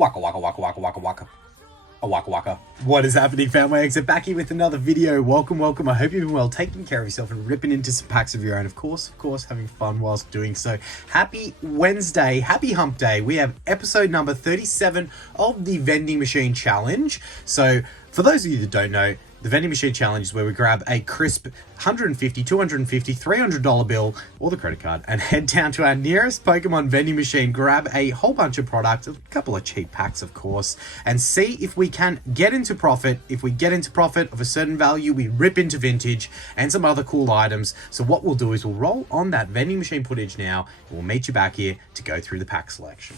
Waka waka waka waka waka waka. A waka waka. What is happening, family? Exit back here with another video. Welcome. I hope you're doing well, taking care of yourself and ripping into some packs of your own. Of course, having fun whilst doing so. Happy Wednesday, happy hump day. We have episode number 37 of the Vending Machine Challenge. So for those of you that don't know, the Vending Machine Challenge is where we grab a crisp $150, $250, $300 bill or the credit card and head down to our nearest Pokemon vending machine, grab a whole bunch of products, a couple of cheap packs, of course, and see if we can get into profit. If we get into profit of a certain value, we rip into vintage and some other cool items. So what we'll do is we'll roll on that vending machine footage now, and we'll meet you back here to go through the pack selection.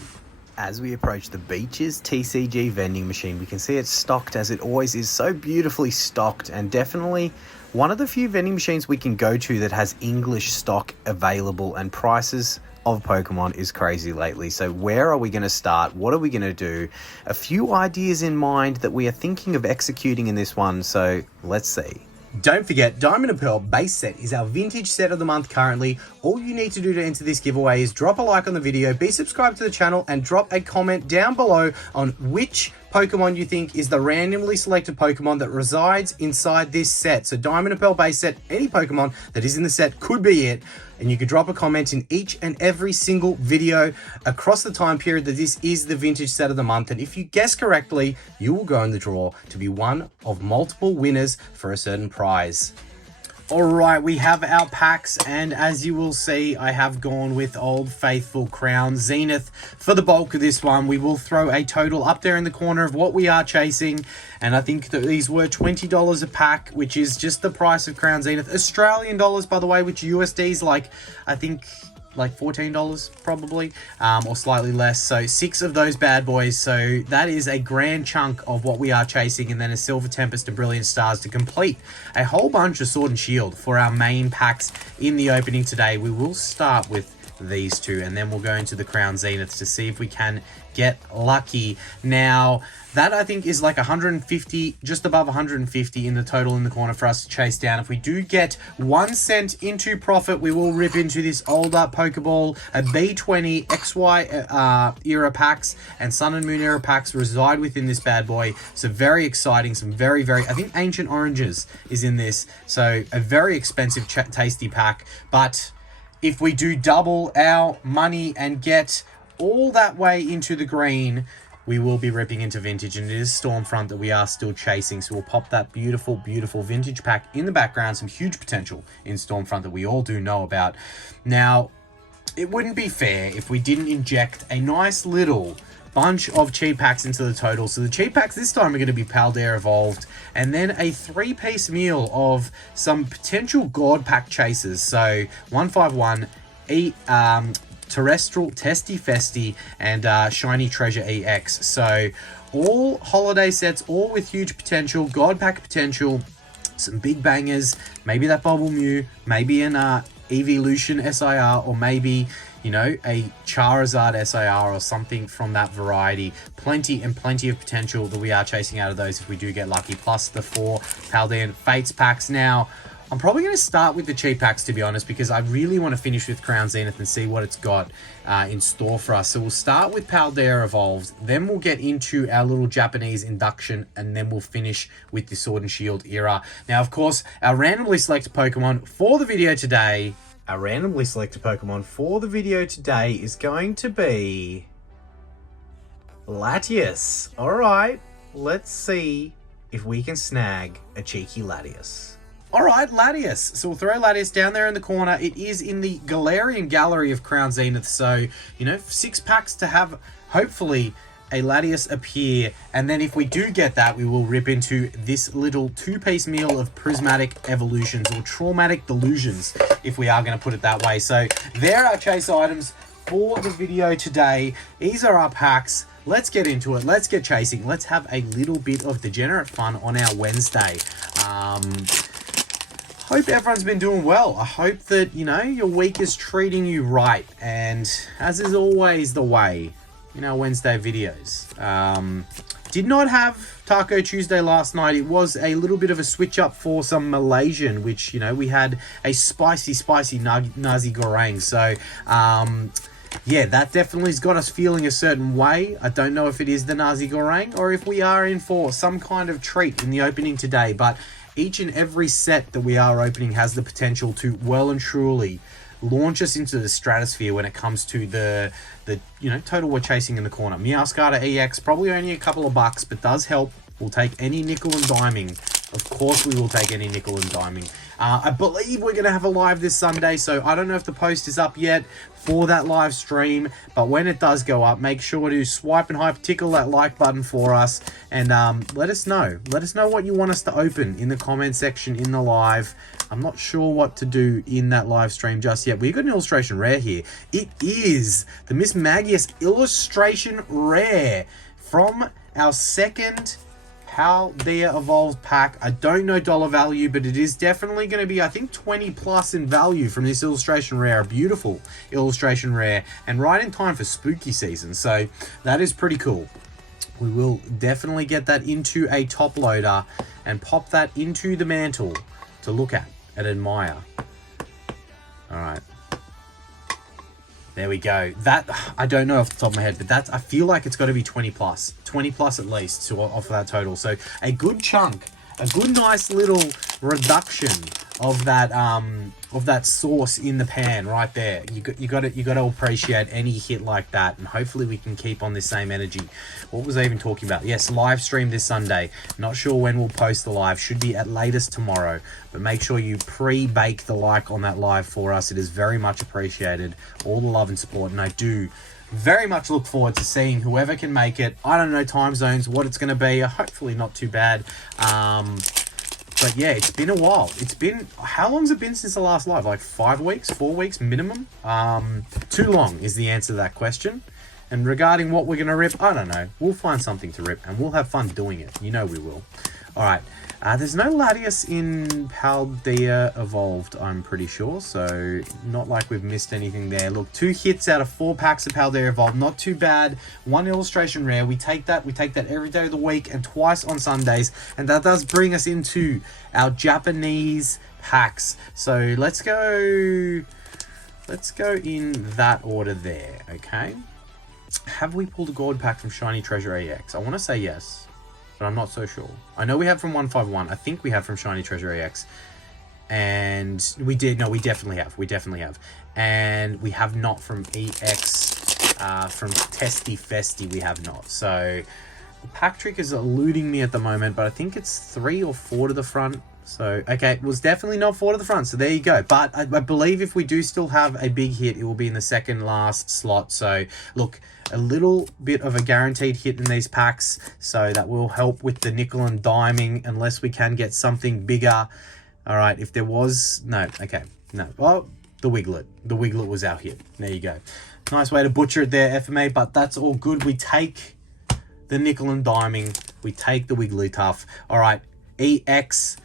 As we approach the Beaches TCG vending machine, we can see it's stocked as it always is, so beautifully stocked, and definitely one of the few vending machines we can go to that has English stock available, and prices of Pokemon is crazy lately. So where are we going to start? What are we going to do? A few ideas in mind that we are thinking of executing in this one, so let's see. Don't forget, Diamond and Pearl base set is our vintage set of the month currently. All you need to do to enter this giveaway is drop a like on the video, be subscribed to the channel, and drop a comment down below on which Pokemon you think is the randomly selected Pokemon that resides inside this set. So Diamond and Pearl base set, any Pokemon that is in the set could be it. And you can drop a comment in each and every single video across the time period that this is the vintage set of the month. And if you guess correctly, you will go in the draw to be one of multiple winners for a certain prize. Alright, we have our packs, and as you will see, I have gone with Old Faithful Crown Zenith for the bulk of this one. We will throw a total up there in the corner of what we are chasing, and I think that these were $20 a pack, which is just the price of Crown Zenith. Australian dollars, by the way, which USD is like, I think, like $14 probably, or slightly less. So 6 of those bad boys, so that is a grand chunk of what we are chasing, and then a Silver Tempest and Brilliant Stars to complete a whole bunch of Sword and Shield for our main packs in the opening today. We will start with these two, and then we'll go into the Crown Zenith to see if we can get lucky. Now that I think is like 150, just above 150 in the total in the corner for us to chase down. If we do get 1 cent into profit, we will rip into this older Pokeball, a B20 XY era packs and Sun and Moon era packs reside within this bad boy. So very exciting, some very, I think Ancient Oranges is in this. So a very expensive, tasty pack. But if we do double our money and get all that way into the green, we will be ripping into vintage, and it is Stormfront that we are still chasing. So we'll pop that beautiful vintage pack in the background. Some huge potential in Stormfront that we all do know about. Now, it wouldn't be fair if we didn't inject a nice little bunch of cheap packs into the total. So the cheap packs this time are going to be Paldea Evolved, and then a 3-piece meal of some potential God pack chasers. So 151, Terrestrial Testy Festy, and Shiny Treasure EX. So all holiday sets, all with huge potential, God pack potential, some big bangers, maybe that Bubble Mew, maybe an Evolution SIR, or maybe, you know, a Charizard SIR or something from that variety. Plenty of potential that we are chasing out of those if we do get lucky, plus the 4 Paldean Fates packs. Now, I'm probably going to start with the cheap packs, to be honest, because I really want to finish with Crown Zenith and see what it's got in store for us. So we'll start with Paldea Evolved, then we'll get into our little Japanese induction, and then we'll finish with the Sword and Shield era. Now, of course, our randomly selected Pokemon for the video today, is going to be Latias. Alright, let's see if we can snag a cheeky Latias. Alright, Latias. So we'll throw Latias down there in the corner. It is in the Galarian Gallery of Crown Zenith. So, you know, 6 packs to have, hopefully, a Latias appear. And then if we do get that, we will rip into this little 2-piece meal of Prismatic Evolutions, or Traumatic Delusions, if we are going to put it that way. So there are chase items for the video today. These are our packs. Let's get into it. Let's get chasing. Let's have a little bit of degenerate fun on our Wednesday. Hope everyone's been doing well. I hope that, you know, your week is treating you right. And as is always the way in our Wednesday videos, did not have Taco Tuesday last night. It was a little bit of a switch up for some Malaysian, which, you know, we had a spicy nasi goreng. So yeah, that definitely's got us feeling a certain way. I don't know if it is the Nazi Goreng or if we are in for some kind of treat in the opening today, but each and every set that we are opening has the potential to well and truly launch us into the stratosphere when it comes to the total we're chasing in the corner. Meowscarter EX, probably only a couple of bucks, but does help. We'll take any nickel and diming. Of course we will take any nickel and diming. I believe we're going to have a live this Sunday, so I don't know if the post is up yet for that live stream, but when it does go up, make sure to swipe and hype, tickle that like button for us, and let us know. Let us know what you want us to open in the comment section in the live. I'm not sure what to do in that live stream just yet. We've got an illustration rare here. It is the Miss Magius illustration rare from our second Paldea Evolved pack. I don't know dollar value, but it is definitely going to be, I think, 20 plus in value from this illustration rare. A beautiful illustration rare, and right in time for spooky season. So that is pretty cool. We will definitely get that into a top loader and pop that into the mantle to look at and admire. All right. There we go. That, I don't know off the top of my head, but that's, I feel like it's got to be 20 plus. 20 plus at least to offer that total. So a good chunk, a good nice little reduction of that sauce in the pan right there. You got to appreciate any hit like that, and hopefully we can keep on this same energy. What was I even talking about? Yes, live stream this Sunday. Not sure when we'll post the live. Should be at latest tomorrow, but make sure you pre-bake the like on that live for us. It is very much appreciated. All the love and support, and I do very much look forward to seeing whoever can make it. I don't know time zones, what it's going to be. Hopefully not too bad. But yeah, it's been a while. It's been, how long's it been since the last live? Like 5 weeks, 4 weeks minimum? Too long is the answer to that question. And regarding what we're going to rip, I don't know. We'll find something to rip and we'll have fun doing it. You know we will. All right. There's no Latias in Paldea Evolved, I'm pretty sure. So not like we've missed anything there. Look, 2 hits out of 4 packs of Paldea Evolved. Not too bad. 1 illustration rare. We take that. We take that every day of the week and twice on Sundays. And that does bring us into our Japanese packs. So let's go in that order there, okay? Have we pulled a gold pack from Shiny Treasure EX? I want to say yes, but I'm not so sure. I know we have from 151. I think we have from Shiny Treasure EX. And we did. No, we definitely have. We definitely have. And we have not from EX. From Testy Festy, we have not. So the pack trick is eluding me at the moment, but I think it's 3 or 4 to the front. So, okay, it was definitely not 4 to the front, so there you go. But I believe if we do still have a big hit, it will be in the second last slot. So, look, a little bit of a guaranteed hit in these packs, so that will help with the nickel and diming, unless we can get something bigger. All right, if there was... No, okay, no. Well, the Wiglet. The Wiglet was our hit. There you go. Nice way to butcher it there, FME, but that's all good. We take the nickel and diming. We take the Wigglytuff. All right, EX...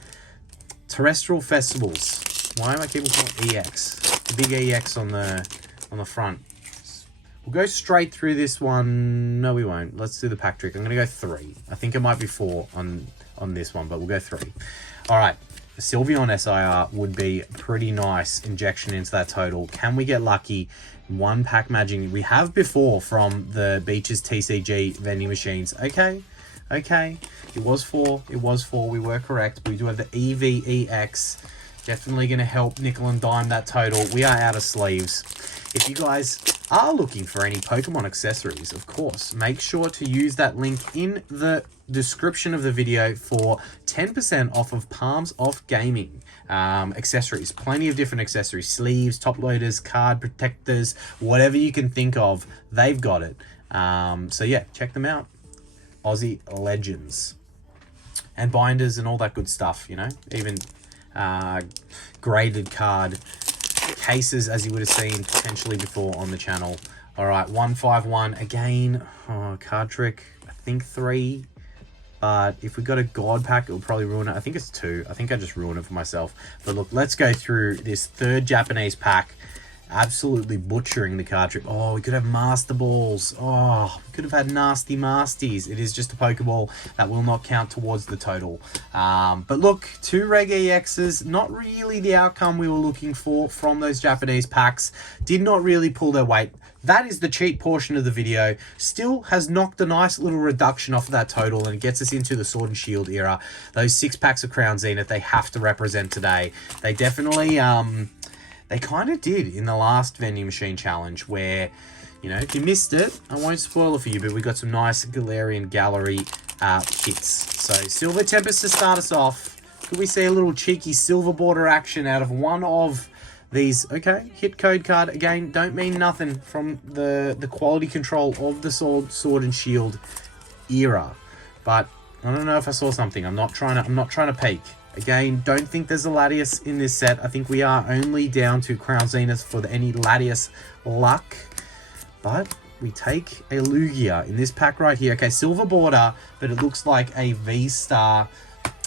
Terrestrial Festivals. Why am I keeping calling EX? The big EX on the front. We'll go straight through this one. No, we won't. Let's do the pack trick. I'm going to go 3. I think it might be 4 on this one, but we'll go 3. All right. A Sylveon SIR would be a pretty nice injection into that total. Can we get lucky? 1 pack magic. We have before from the Beaches TCG vending machines. Okay. Okay, it was 4. It was 4. We were correct. We do have the EVEX. Definitely going to help nickel and dime that total. We are out of sleeves. If you guys are looking for any Pokemon accessories, of course, make sure to use that link in the description of the video for 10% off of Palms Off Gaming accessories. Plenty of different accessories. Sleeves, top loaders, card protectors, whatever you can think of, they've got it. So yeah, check them out. Aussie Legends and binders and all that good stuff, you know, even graded card cases, as you would have seen potentially before on the channel. All right, 151 again. Card trick, I think 3, but if we got a god pack, it will probably ruin it. I think it's 2. I think I just ruined it for myself. But look, let's go through this 3rd Japanese pack Absolutely butchering the card trick. Oh, we could have Master Balls. Oh, we could have had Nasty Masties. It is just a Pokeball that will not count towards the total. But look, 2 Reg EXs, not really the outcome we were looking for from those Japanese packs. Did not really pull their weight. That is the cheat portion of the video. Still has knocked a nice little reduction off of that total, and it gets us into the Sword and Shield era. Those 6 packs of Crown Zenith, they have to represent today. They definitely... They kind of did in the last Vending Machine challenge where, you know, if you missed it, I won't spoil it for you, but we got some nice Galarian Gallery hits. So, Silver Tempest to start us off. Could we see a little cheeky silver border action out of one of these? Okay, hit code card. Again, don't mean nothing from the quality control of the Sword and Shield era. But I don't know if I saw something. I'm not trying to peek. Again, don't think there's a Latias in this set. I think we are only down to Crown Zenith for any Latias luck. But we take a Lugia in this pack right here. Okay, silver border, but it looks like a V-Star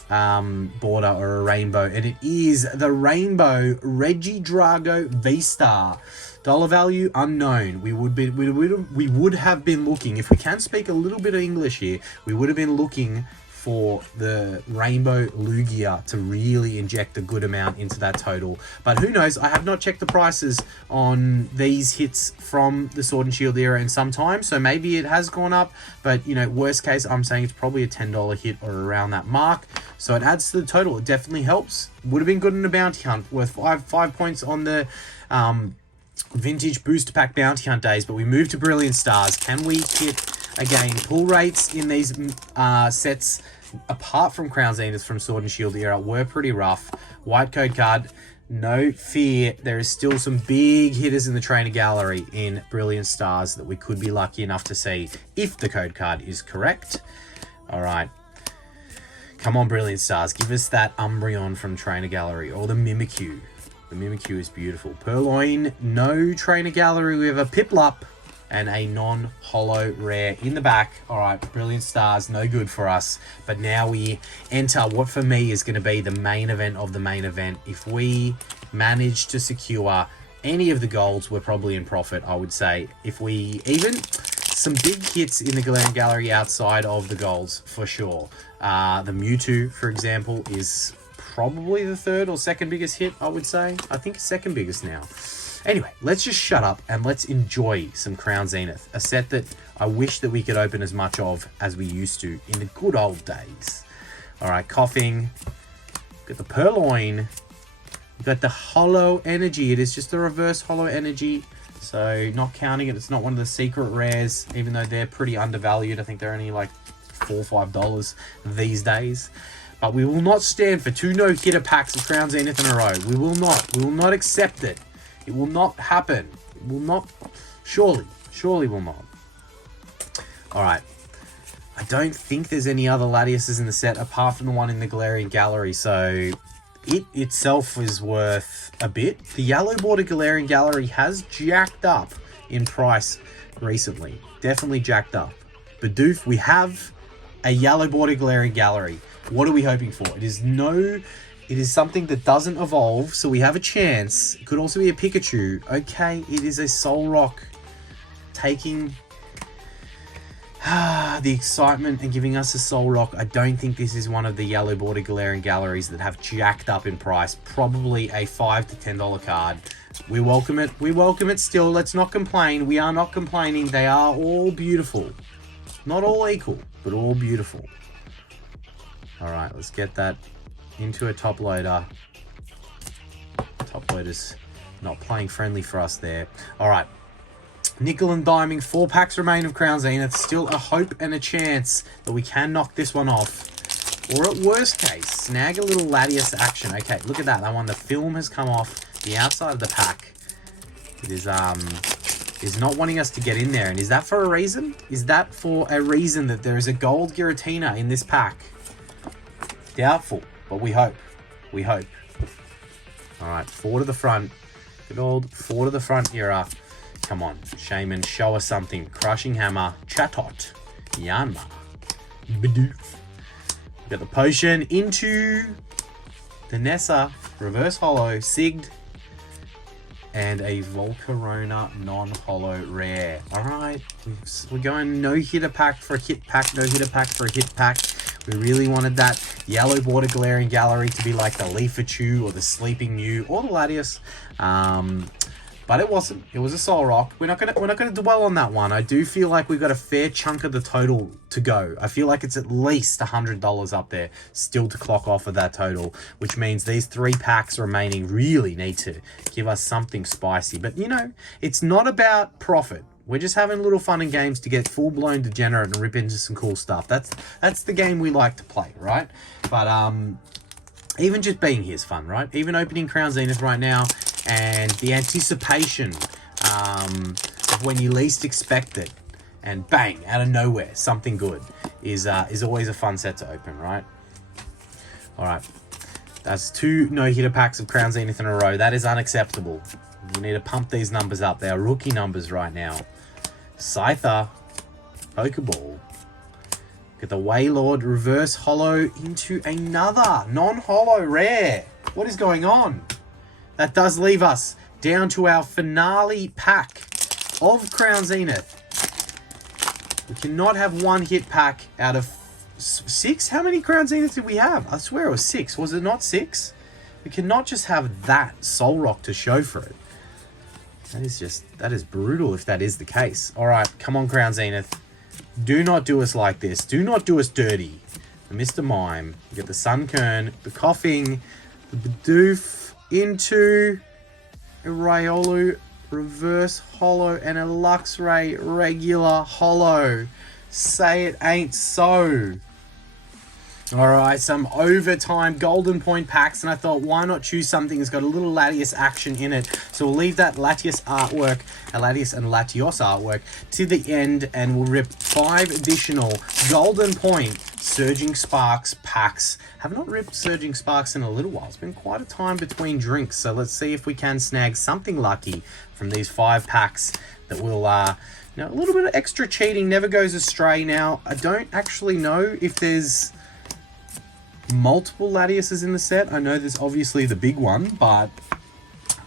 border or a rainbow. And it is the Rainbow Regidrago V-Star. Dollar value unknown. We would have been looking, if we can speak a little bit of English here, we would have been looking for the Rainbow Lugia to really inject a good amount into that total. But who knows? I have not checked the prices on these hits from the Sword and Shield era in some time, so maybe it has gone up. But, you know, worst case, I'm saying it's probably a $10 hit or around that mark. So it adds to the total. It definitely helps. Would have been good in a bounty hunt, worth 5 points on the vintage booster pack bounty hunt days, but we moved to Brilliant Stars. Can we hit... Again, pull rates in these sets, apart from Crown Zenith from Sword and Shield era, were pretty rough. White code card, no fear. There is still some big hitters in the trainer gallery in Brilliant Stars that we could be lucky enough to see if the code card is correct. All right. Come on, Brilliant Stars. Give us that Umbreon from trainer gallery or the Mimikyu. The Mimikyu is beautiful. Purloin, no trainer gallery. We have a Piplup and a non-holo rare in the back. All right, Brilliant Stars, no good for us. But now we enter what for me is going to be the main event of the main event. If we manage to secure any of the golds, we're probably in profit, I would say. If we even... Some big hits in the Galarian Gallery outside of the golds, for sure. The Mewtwo, for example, is probably the 3rd or 2nd biggest hit, I would say. I think it's 2nd biggest now. Anyway, let's just shut up and let's enjoy some Crown Zenith, a set that I wish that we could open as much of as we used to in the good old days. All right, coughing. Got the Purloin. We've got the Holo Energy. It is just the reverse Holo Energy, so not counting it. It's not one of the secret rares, even though they're pretty undervalued. I think they're only like $4 or $5 these days. But we will not stand for 2 no-hitter packs of Crown Zenith in a row. We will not. We will not accept it. It will not happen. It will not. Surely will not. All right. I don't think there's any other Latiases in the set apart from the one in the Galarian Gallery, so it itself is worth a bit. The yellow border Galarian Gallery has jacked up in price recently. Definitely jacked up. Bidoof, we have a yellow border Galarian Gallery. What are we hoping for? It is something that doesn't evolve, so we have a chance. It could also be a Pikachu. Okay, it is a Soul Rock taking the excitement and giving us a Soul Rock. I don't think this is one of the yellow border Galarian Galleries that have jacked up in price. Probably a $5 to $10 card. We welcome it. We welcome it still. Let's not complain. We are not complaining. They are all beautiful. Not all equal, but all beautiful. All right, let's get that into a top loader. Top loader's not playing friendly for us there. All right. Nickel and diming. 4 packs remain of Crown Zenith. Still a hope and a chance that we can knock this one off. Or at worst case, snag a little Latias action. Okay, look at that. That one, the film has come off the outside of the pack. It is not wanting us to get in there. And is that for a reason? Is that for a reason that there is a gold Giratina in this pack? Doubtful, but we hope. We hope. All right, 4 to the front. Good old 4 to the front era. Come on, Shaman, show us something. Crushing Hammer, Chatot, Yanma, Bidoof. We've got the potion into the Nessa, reverse holo, Sigged. and a Volcarona non-holo rare. All right, we're going no hitter pack for a hit pack, no hitter pack for a hit pack. We really wanted that yellow border glaring gallery to be like the Leafachu or the Sleeping Mew or the Latias. But it wasn't. It was a Solrock. We're not gonna dwell on that one. I do feel like we've got a fair chunk of the total to go. I feel like it's at least $100 up there still to clock off of that total, which means these 3 packs remaining really need to give us something spicy. But you know, it's not about profit. We're just having little fun and games to get full-blown degenerate and rip into some cool stuff. That's the game we like to play, right? But even just being here is fun, right? Even opening Crown Zenith right now, and the anticipation of when you least expect it, and bang, out of nowhere, something good is always a fun set to open, right? All right, that's 2 no-hitter packs of Crown Zenith in a row. That is unacceptable. We need to pump these numbers up. They are rookie numbers right now. Scyther, Pokeball. Get the Wailord reverse holo into another non-holo rare. What is going on? That does leave us down to our finale pack of Crown Zenith. We cannot have 1 hit pack out of 6. How many Crown Zenith did we have? I swear it was 6. Was it not 6? We cannot just have that Solrock to show for it. That is brutal if that is the case. All right, come on, Crown Zenith. Do not do us like this. Do not do us dirty. The Mr. Mime. You get the Sunkern, the Coughing, the Bidoof into a Riolu reverse holo and a Luxray regular holo. Say it ain't so. Alright, some overtime golden point packs, and I thought, why not choose something that's got a little Latias action in it? So we'll leave that Latias artwork, Latias and Latios artwork, to the end, and we'll rip 5 additional golden point Surging Sparks packs. Have not ripped Surging Sparks in a little while. It's been quite a time between drinks, so let's see if we can snag something lucky from these 5 packs that will, you know, a little bit of extra cheating never goes astray. Now, I don't actually know if there's multiple Latiases in the set. I know there's obviously the big one, but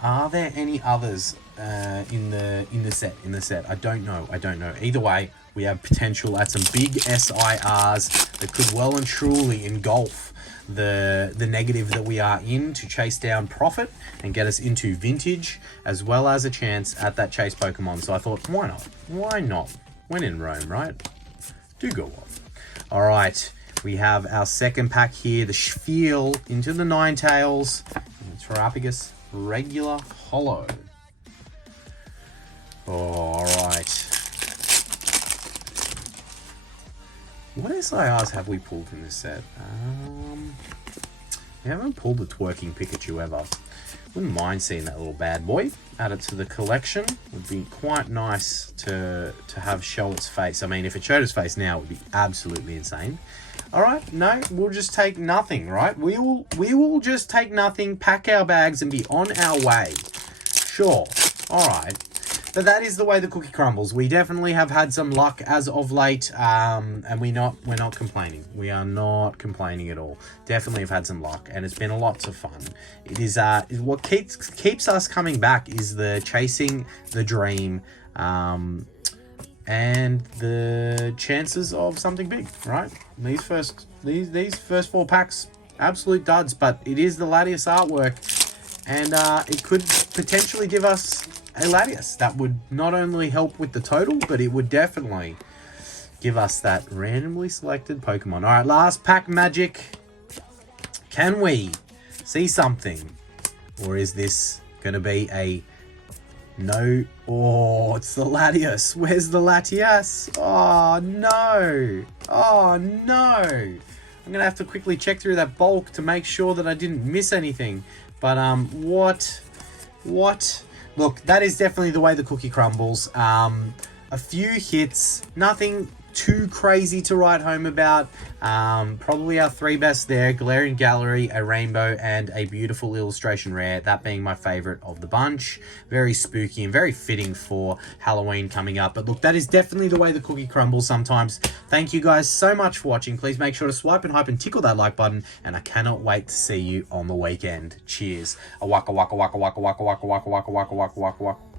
are there any others in the set? I don't know. Either way, we have potential at some big SIRs that could well and truly engulf the negative that we are in to chase down profit and get us into vintage, as well as a chance at that chase Pokemon. So I thought, why not? When in Rome, right? Do go on. All right. We have our second pack here, the Spiel into the Ninetales, and the Terrapagus regular holo. All right. What SIRs have we pulled in this set? We haven't pulled the twerking Pikachu ever. Wouldn't mind seeing that little bad boy added to the collection. Would be quite nice to have show its face. I mean, if it showed its face now, it would be absolutely insane. All right, no, we'll just take nothing, right? We will just take nothing, pack our bags, and be on our way. Sure, all right. But that is the way the cookie crumbles. We definitely have had some luck as of late, and we're not complaining. We are not complaining at all. Definitely have had some luck, and it's been lots of fun. It is what keeps us coming back is the chasing the dream, and the chances of something big, right? These first 4 packs, absolute duds, but it is the Latias artwork, and it could potentially give us a Latias that would not only help with the total, but it would definitely give us that randomly selected Pokemon. All right, last pack magic. Can we see something, or is this going to be a no? Oh, it's the Latias. Where's the Latias? Oh, no. Oh, no. I'm going to have to quickly check through that bulk to make sure that I didn't miss anything. But, what? Look, that is definitely the way the cookie crumbles. A few hits, nothing too crazy to write home about. Probably our 3 best there: Galarian Gallery, a Rainbow, and a beautiful illustration rare, that being my favorite of the bunch. Very spooky and very fitting for Halloween coming up. But look, that is definitely the way the cookie crumbles sometimes. Thank you guys so much for watching. Please make sure to swipe and hype and tickle that like button, and I cannot wait to see you on the weekend. Cheers. A waka waka waka waka waka waka waka waka waka waka waka waka.